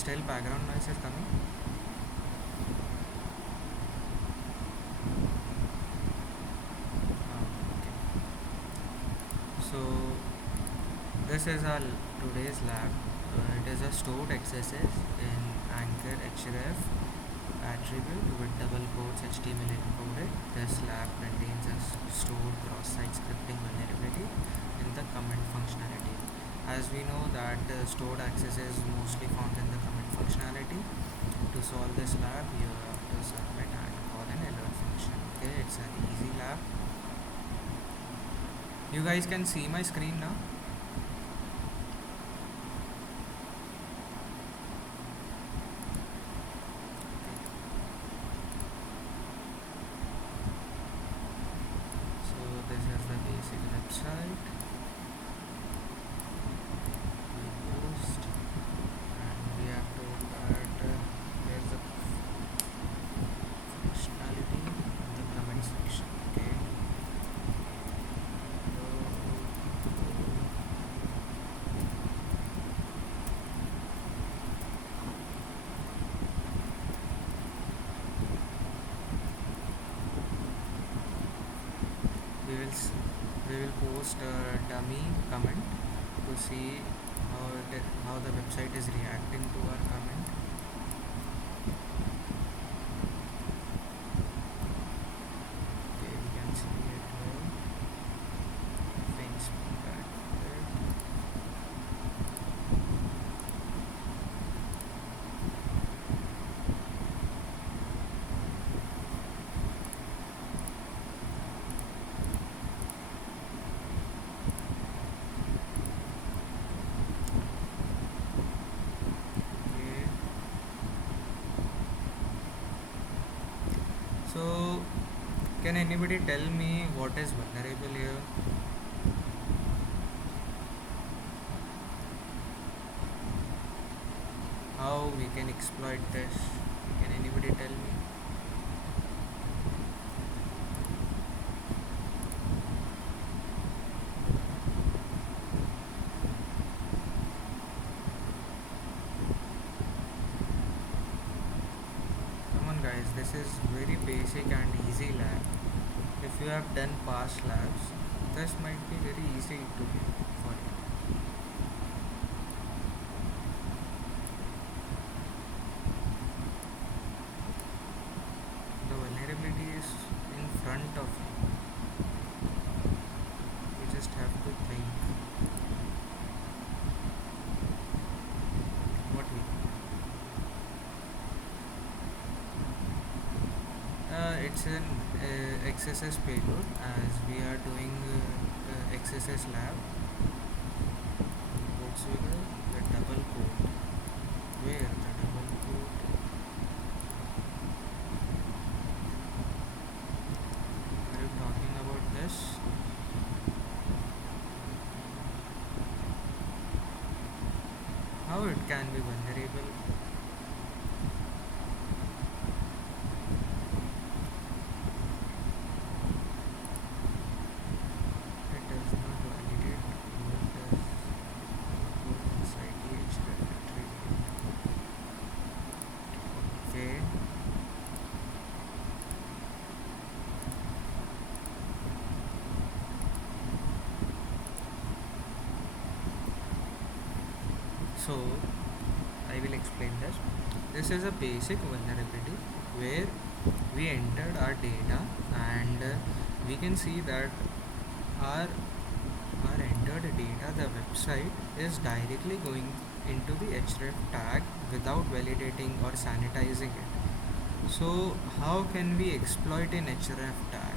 Still background noise is coming. Okay. So this is our today's lab. It is a stored XSS in Anchor href attribute with double quotes HTML encoded. This lab contains a stored cross-site scripting vulnerability in the comment functionality. As we know that stored access is mostly found in the comment functionality. To solve this lab, you have to submit and call an alert function. Okay, it's an easy lab. You guys can see my screen now. So this is the basic website. We post and we have to add there's the functionality in the comment section. Okay. We will post a dummy comment to see how the website is reacting to our comment. Okay, we can see it well. Facebook active. Okay. So, can anybody tell me what is vulnerable here? How we can exploit this? Can anybody tell me? Come on guys, this is very basic and easy lab. If you have done past labs, this might be very easy to do for you. The vulnerability is in front of you. You just have to think what we it's an XSS payload as we are doing XSS lab. Quotes figure the double quote. Where the double quote? Are you talking about this? How it can be vulnerable? It does not validate what does goes inside the href attribute. Okay. So I will explain this. This is a basic vulnerability where we entered our data and we can see that our entered data, the website is directly going into the href tag without validating or sanitizing it. So how can we exploit an href tag?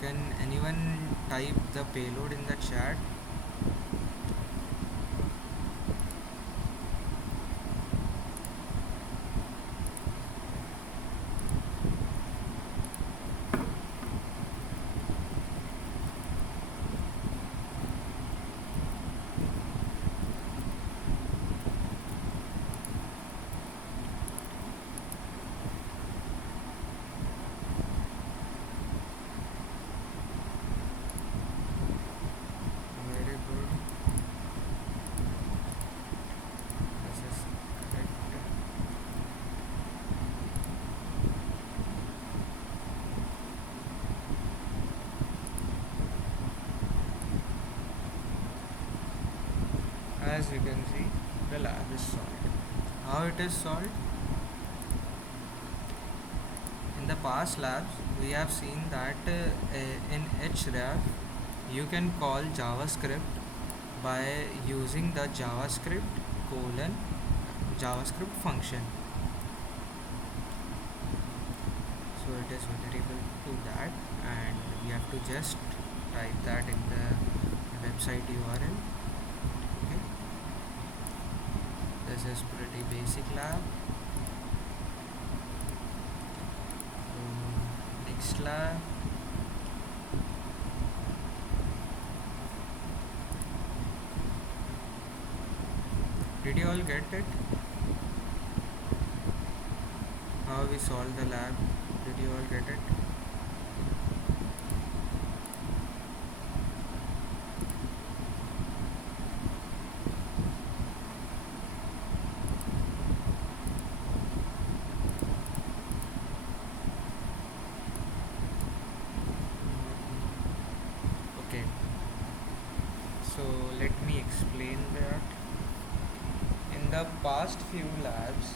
Can anyone type the payload in the chat? as you can see, the lab is solved. How it is solved? In the past labs we have seen that in href you can call javascript by using the javascript colon javascript function. So it is vulnerable to that, and we have to just type that in the website URL. Okay, this is pretty basic lab. Next lab. Did you all get it? How we solve the lab? Did you all get it? Okay, so let me explain that. In the past few labs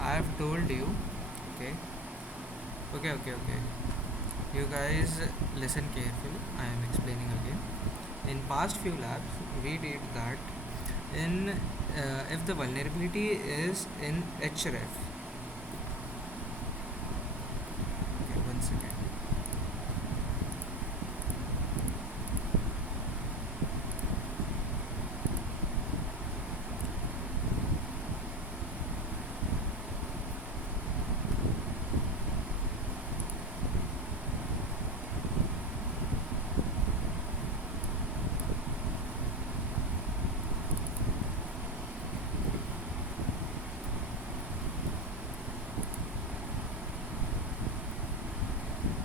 I have told you, okay, okay, you guys listen carefully, I am explaining again. In past few labs we did that in if the vulnerability is in href. Okay, one second.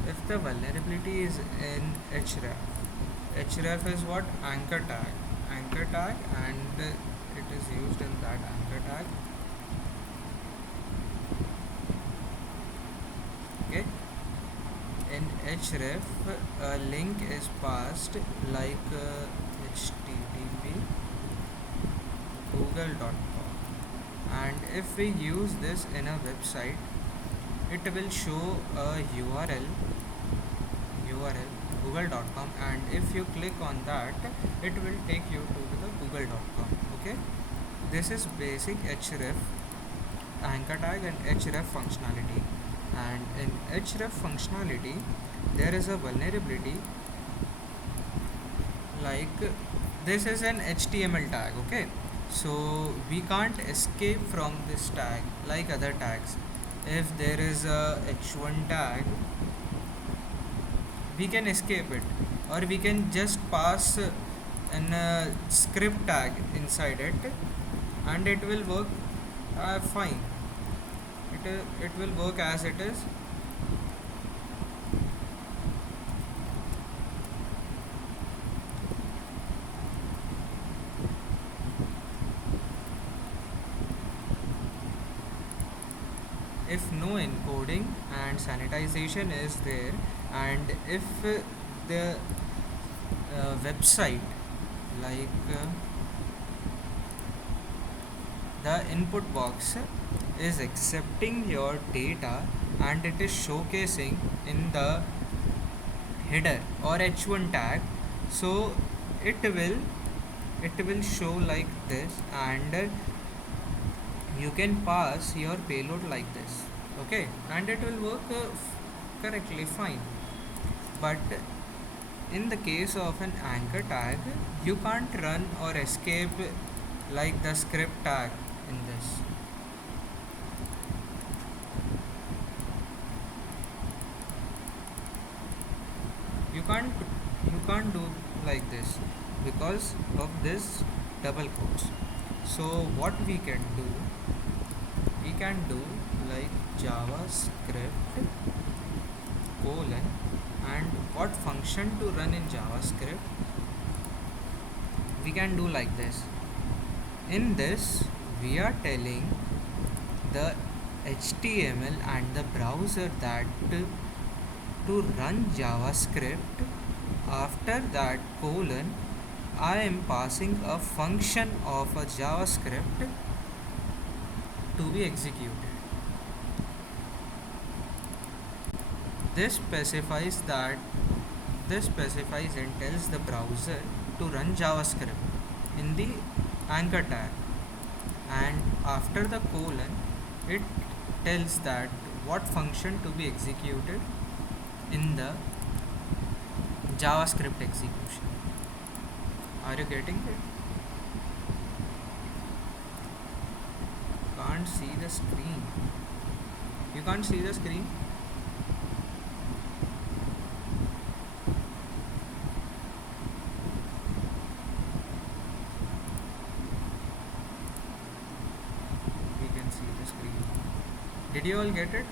If the vulnerability is in href is what? Anchor tag, and it is used in that anchor tag. Okay, in href a link is passed like http google.com, and if we use this in a website it will show a URL google.com, and if you click on that it will take you to the google.com. Okay, this is basic href anchor tag and href functionality. And in href functionality there is a vulnerability like this is an HTML tag. Okay, so we can't escape from this tag like other tags. If there is a h1 tag we can escape it, or we can just pass an script tag inside it and it will work fine. It will work as it is. If no encoding and sanitization is there, and if the website like the input box is accepting your data and it is showcasing in the header or h1 tag, so it will show like this, and you can pass your payload like this. Okay, and it will work correctly fine. But in the case of an anchor tag you can't run or escape like the script tag in this. You can't do like this because of this double quotes. So what we can do like javascript colon and what function to run in javascript. We can do like this. In this we are telling the HTML and the browser that to run javascript, after that colon I am passing a function of a JavaScript to be executed. This specifies that this specifies and tells the browser to run JavaScript in the anchor tag, and after the colon it tells that what function to be executed in the JavaScript execution. Are you getting it? Can't see the screen. You can't see the screen? We can see the screen. Did you all get it?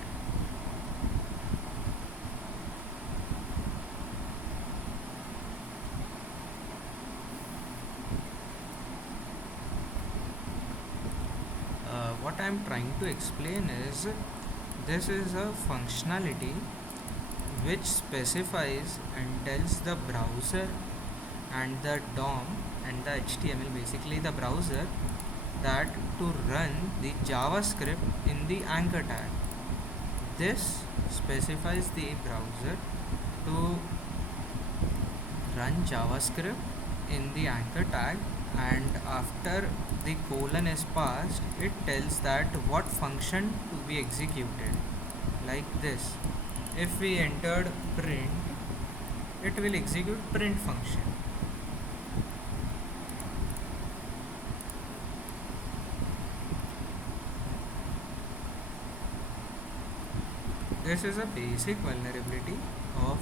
What I'm trying to explain is this is a functionality which specifies and tells the browser and the DOM and the HTML, basically the browser, that to run the JavaScript in the anchor tag. This specifies the browser to run JavaScript in the anchor tag, and after the colon is passed it tells that what function to be executed, like this. If we entered print, it will execute print function. This is a basic vulnerability of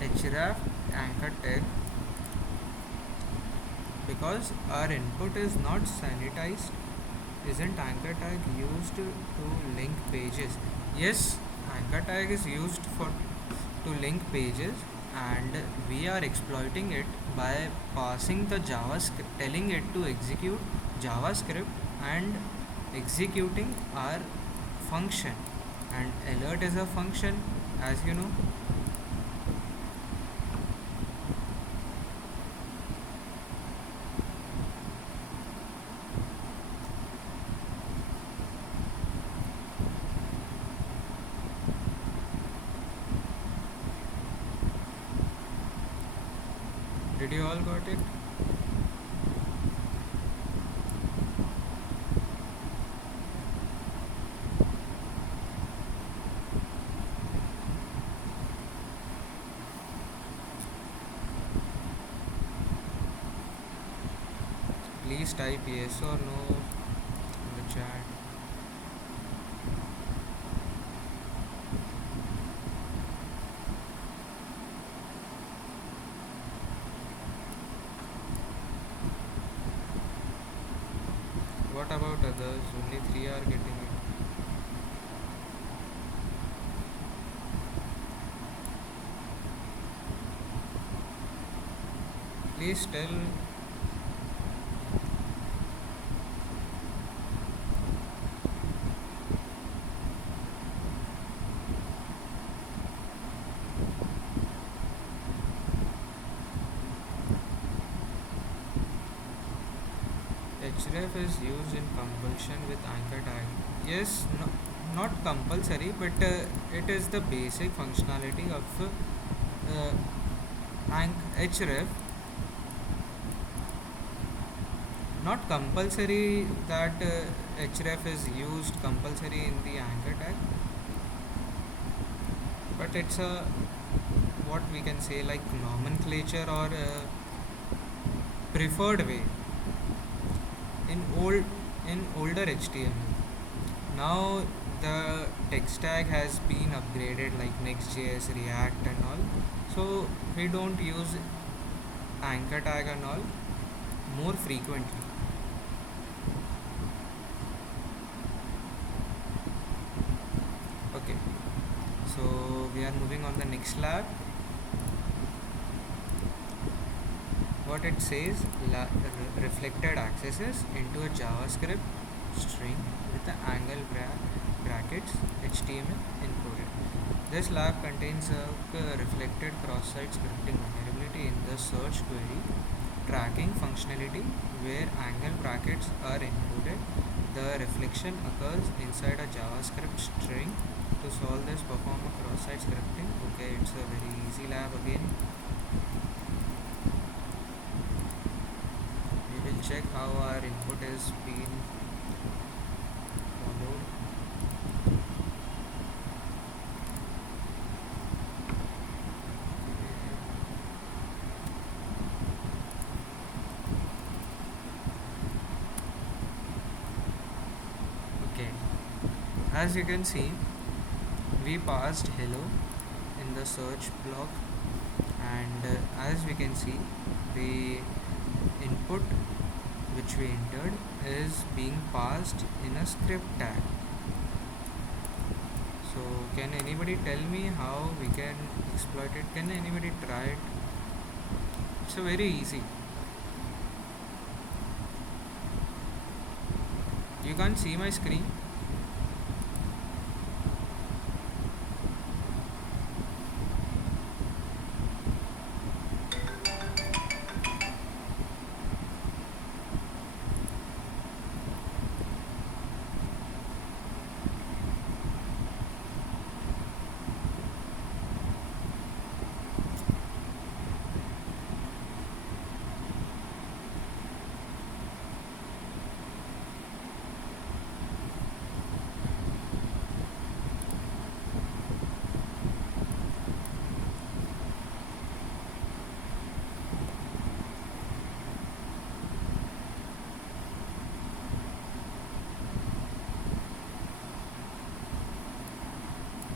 href anchor tag, because our input is not sanitized. Isn't anchor tag used to link pages? Yes, anchor tag is used for to link pages, and we are exploiting it by passing the JavaScript, telling it to execute JavaScript and executing our function. And alert is a function, as you know. Did you all got it? Please type yes or no in the chat. What about others? Only 3 are getting it. Please tell. Href is used in compulsion with anchor tag. Yes, no, not compulsory, but it is the basic functionality of href. Not compulsory that href is used compulsory in the anchor tag, but it's a, what we can say, like nomenclature or preferred way in older HTML. Now the text tag has been upgraded, like Next.js, React and all, so we don't use anchor tag and all more frequently. Okay, so we are moving on the next lab. What it says, reflected accesses into a JavaScript string with the angle brackets HTML encoded. This lab contains a reflected cross-site scripting vulnerability in the search query tracking functionality where angle brackets are included. The reflection occurs inside a JavaScript string. To solve this, perform a cross-site scripting. Okay, it's a very easy lab again. We will check how our input is being followed. Okay, as you can see, we passed hello in the search block, and as we can see, the input which we entered is being passed in a script tag. So can anybody tell me how we can exploit it? Can anybody try it? It's a very easy. You can't see my screen.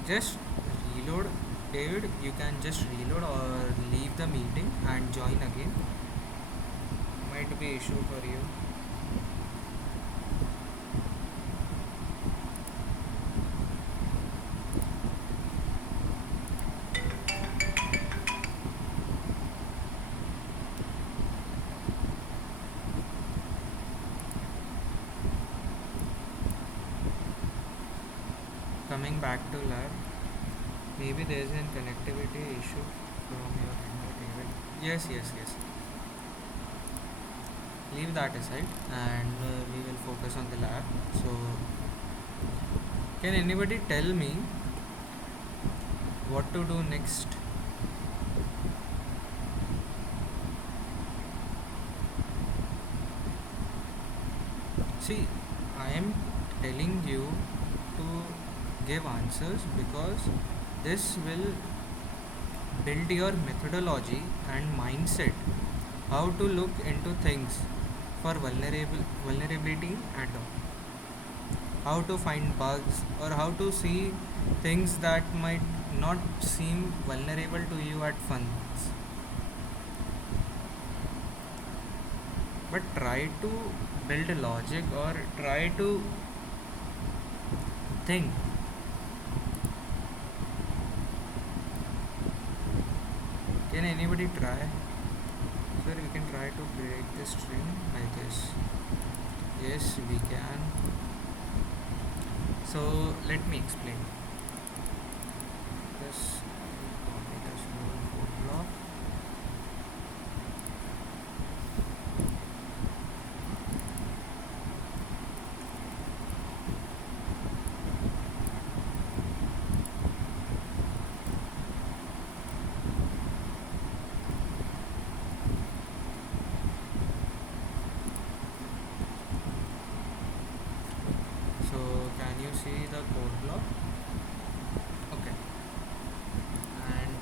Just reload, David. You can just reload or leave the meeting and join again. Might be issue for you. Coming back to lab, maybe there is a connectivity issue from your end, David. Yes. Leave that aside, and we will focus on the lab. So, can anybody tell me what to do next? See, I am telling you to give answers because this will build your methodology and mindset how to look into things for vulnerability and all. How to find bugs or how to see things that might not seem vulnerable to you at first, but try to build a logic or try to think. Can anybody try? Sir, we can try to break the string like this. Yes, we can. So let me explain. This copy this whole code block. So can you see the code block? Okay. And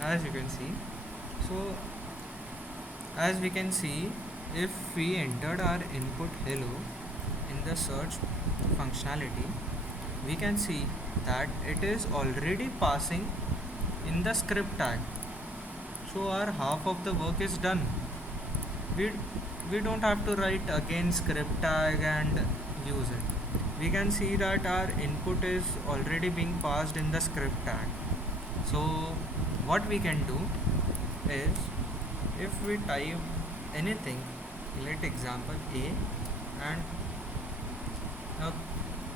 as you can see, so as we can see, if we entered our input hello in the search functionality, we can see that it is already passing in the script tag. So our half of the work is done. We we don't have to write again script tag and use it. we can see that our input is already being passed in the script tag. So what we can do is, if we type anything, let example a and a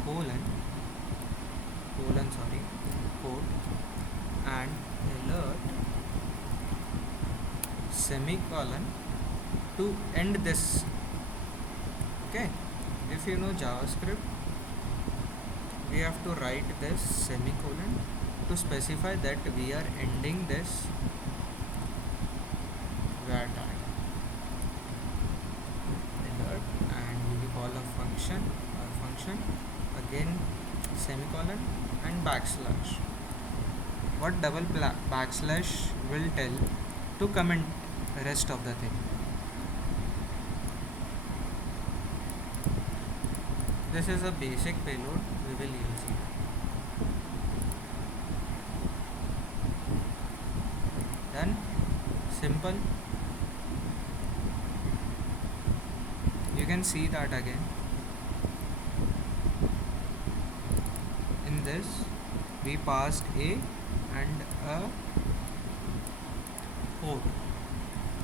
colon sorry quote and alert semicolon to end this. Okay, if you know JavaScript, we have to write this semicolon to specify that we are ending this var tag alert, and we will call a function again semicolon and backslash. What double backslash will tell to comment rest of the thing. This is a basic payload we will use here. Done. Simple. You can see that again. In this, we passed a and a quote,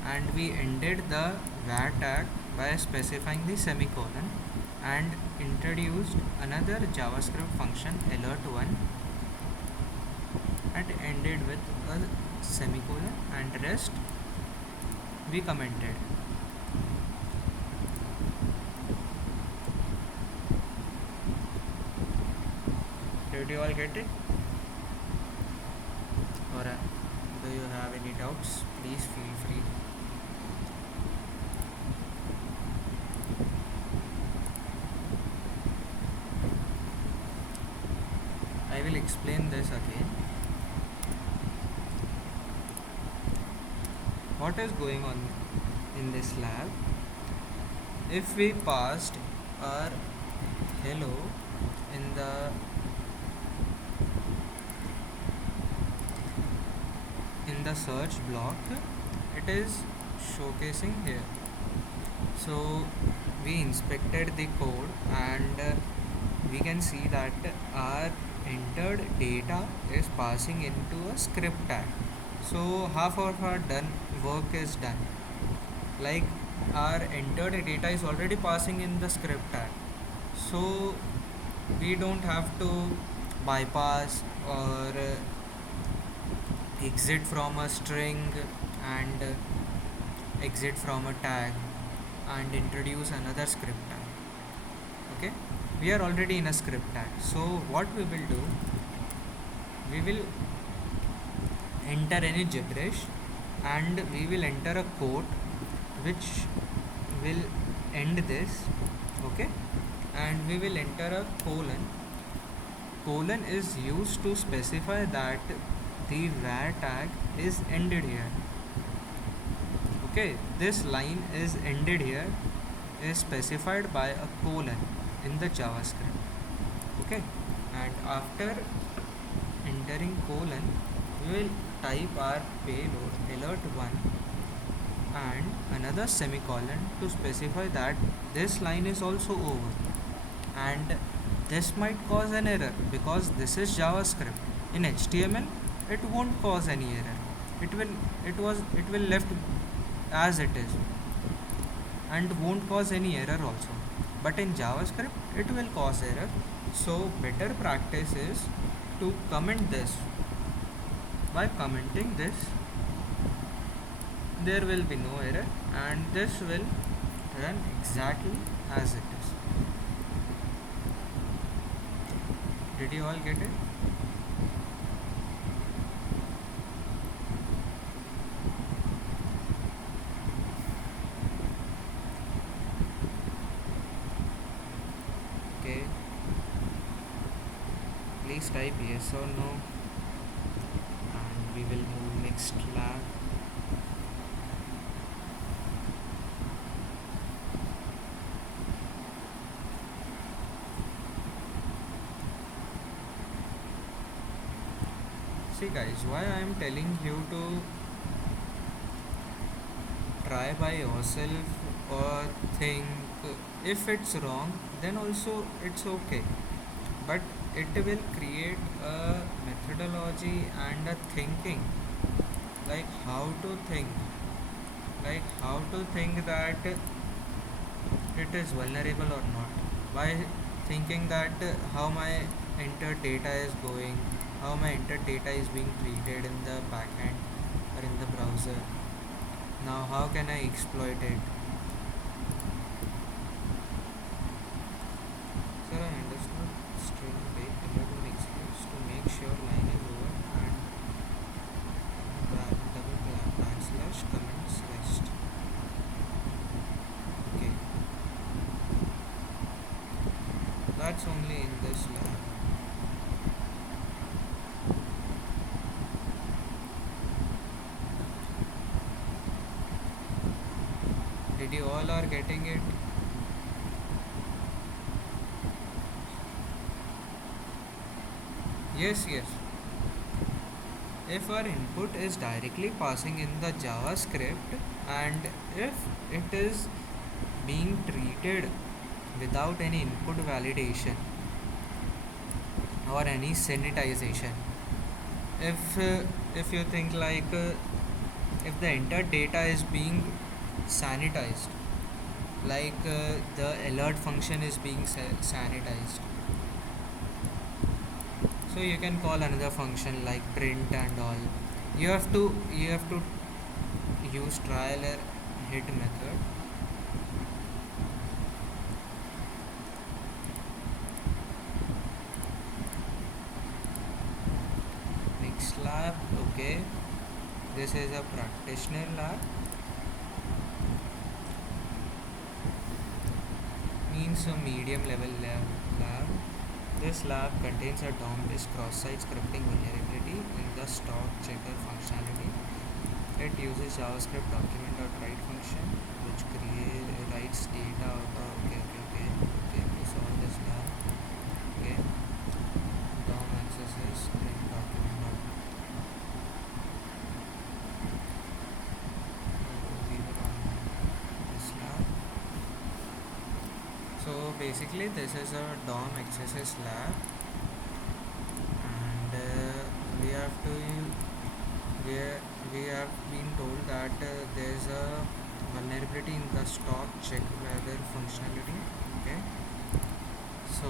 and we ended the var tag by specifying the semicolon and introduced another JavaScript function alert1 and ended with a semicolon, and rest we commented. Did you all get it? Or do you have any doubts? Please feel free. I will explain this again. What is going on in this lab? If we passed our hello in the search block, it is showcasing here. So we inspected the code, and we can see that our entered data is passing into a script tag. So half of our work is done. Like, our entered data is already passing in the script tag, so we don't have to bypass or exit from a string and exit from a tag and introduce another script tag. Okay, we are already in a script tag. So what we will do, we will enter any gibberish and we will enter a quote which will end this. Okay, and we will enter a colon is used to specify that the var tag is ended here. Okay, this line is ended here is specified by a colon in the JavaScript. Okay, and after entering colon, we will type our payload alert1 and another semicolon to specify that this line is also over, and this might cause an error because this is JavaScript. In HTML, it won't cause any error. It will left as it is and won't cause any error also. But in JavaScript, it will cause error. So better practice is to comment this. By commenting this, there will be no error and this will run exactly as it is. Did you all get it? Okay, please type yes or no and we will move next lab. See guys, why I am telling you to try by yourself or think If it's wrong, then also it's okay, but it will create a methodology and a thinking, like how to think that it is vulnerable or not, by thinking that how my entered data is going, how my entered data is being treated in the backend or in the browser. Now how can I exploit it? Sir, I understood string break 11 excuse to make sure line is over and double backslash comments rest. Okay, that's only in this lab. Did you all are getting it? Yes, yes. If our input is directly passing in the JavaScript, and if it is being treated without any input validation or any sanitization, if you think like if the entered data is being sanitized, like the alert function is being sanitized, so you can call another function like print and all. You have to use trial or hit method. Next lab. Okay, this is a practitioner lab, means a medium level lab. This lab contains a DOM-based cross-site scripting vulnerability in the stock checker functionality. It uses JavaScript document.write function, which writes data out of. Okay. We saw this lab. Okay. DOM accesses in document dot. We were on this lab. So basically, this is a DOM XSS lab, and we have to we, we have been told that there is a vulnerability in the stock check whether functionality. Okay, so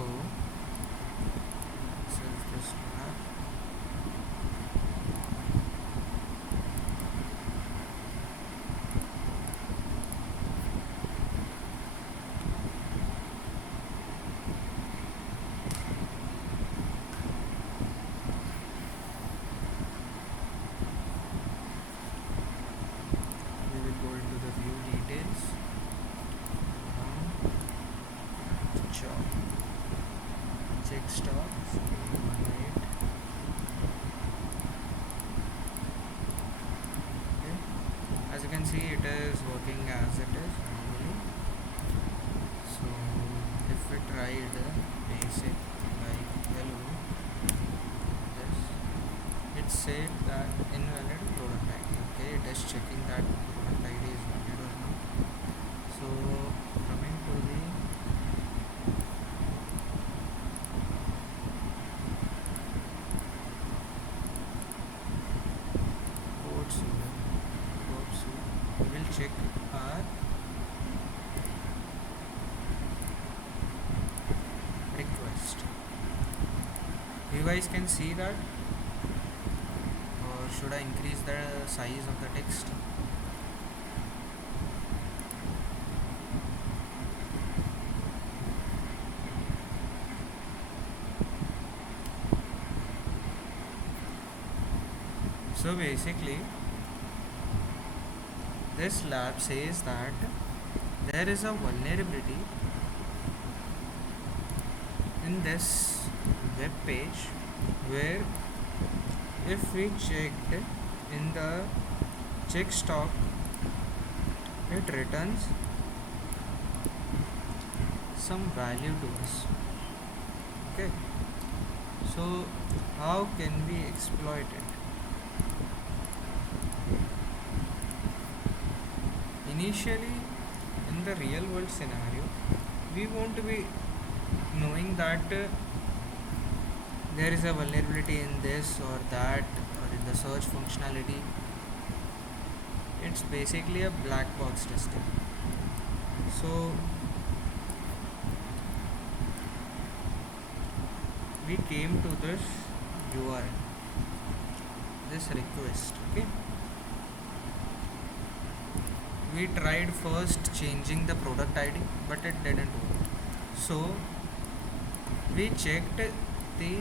this is this lab. We will go into the view details. Job check stocks 18. Okay, as you can see, it is working as it is normally. So if we tried basic like hello, this, it said that invalid product ID. Okay, it is checking that product ID is valid or not. So coming to the code suite, we will check our request. You guys can see that, or should I increase the size of the text? So basically, this lab says that there is a vulnerability in this web page where if we checked in the check stock, it returns some value to us. Okay, so how can we exploit it? Initially, in the real world scenario, we won't be knowing that there is a vulnerability in this or that or in the search functionality. It's basically a black box testing. So we came to this URL, this request. Okay, we tried first changing the product ID, but it didn't work. So we checked the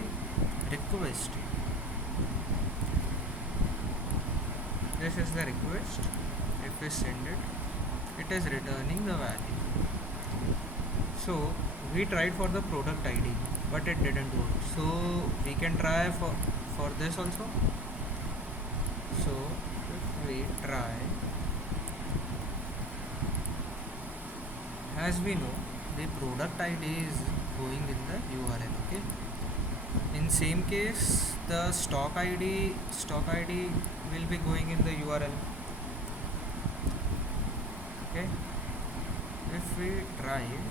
request. This is the request. If we send it, it is returning the value. So we tried for the product ID, but it didn't work. So we can try for this also. So if we try, as we know, the product ID is going in the URL. Okay, in same case the stock ID will be going in the URL. Okay, if we try it,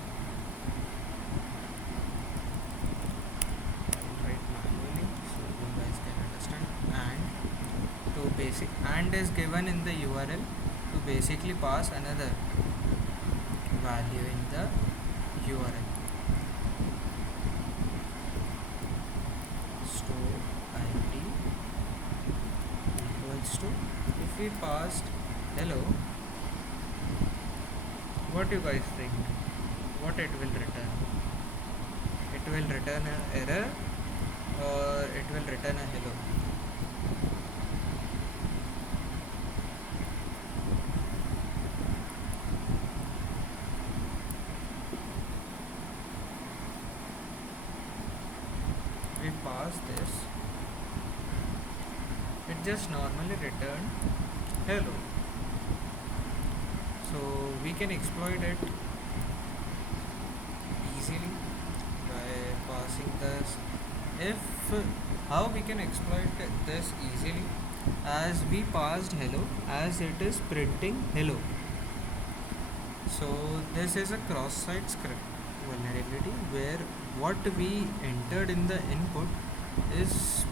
write manually so you guys can understand. And to basic and is given in the URL to basically pass another value in the URL. Store ID equals to, if we passed hello, what do you guys think? What it will return? It will return an error or it will return a hello? We pass this, it just normally returned hello. So we can exploit it easily by passing this. If how we can exploit this easily, as we passed hello, as it is printing hello. So this is a cross-site script vulnerability where what we entered in the input is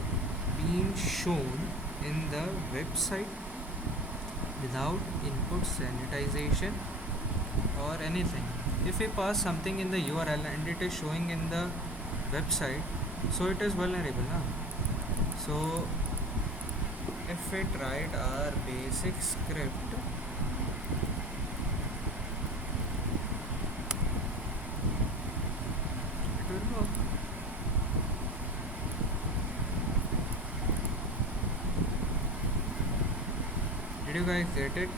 being shown in the website without input sanitization or anything. If we pass something in the URL and it is showing in the website, so it is vulnerable now. So if we tried our basic script, it will work. Did you guys get it?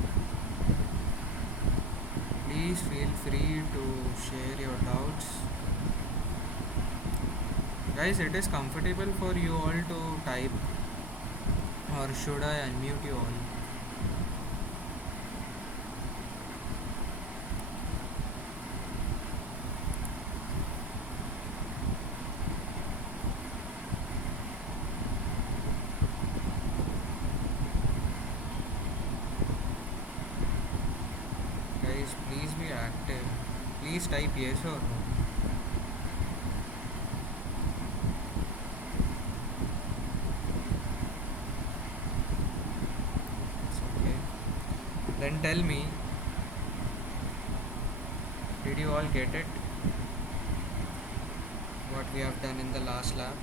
Please feel free to share your doubts. Guys, it is comfortable for you all to type, or should I unmute you all? Guys, please be active. Please type yes or no. It's okay. Then tell me, did you all get it? What we have done in the last lab?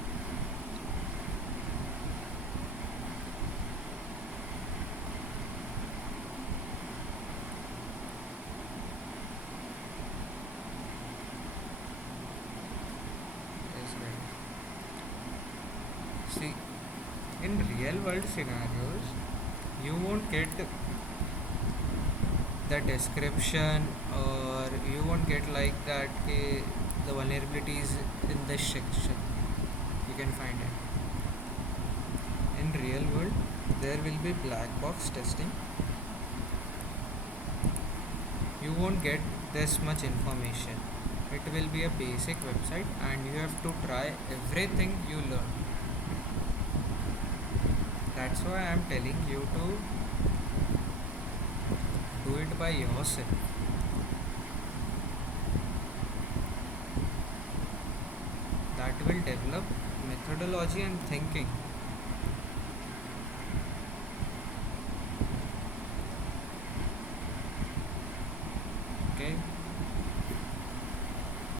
Yes, right. See, in real world scenarios, you won't get the description, or you won't get like that the vulnerabilities in this section. You can find it. In real world, there will be black box testing. You won't get this much information. It will be a basic website and you have to try everything you learn. That's why I am telling you to do it by yourself. it will develop methodology and thinking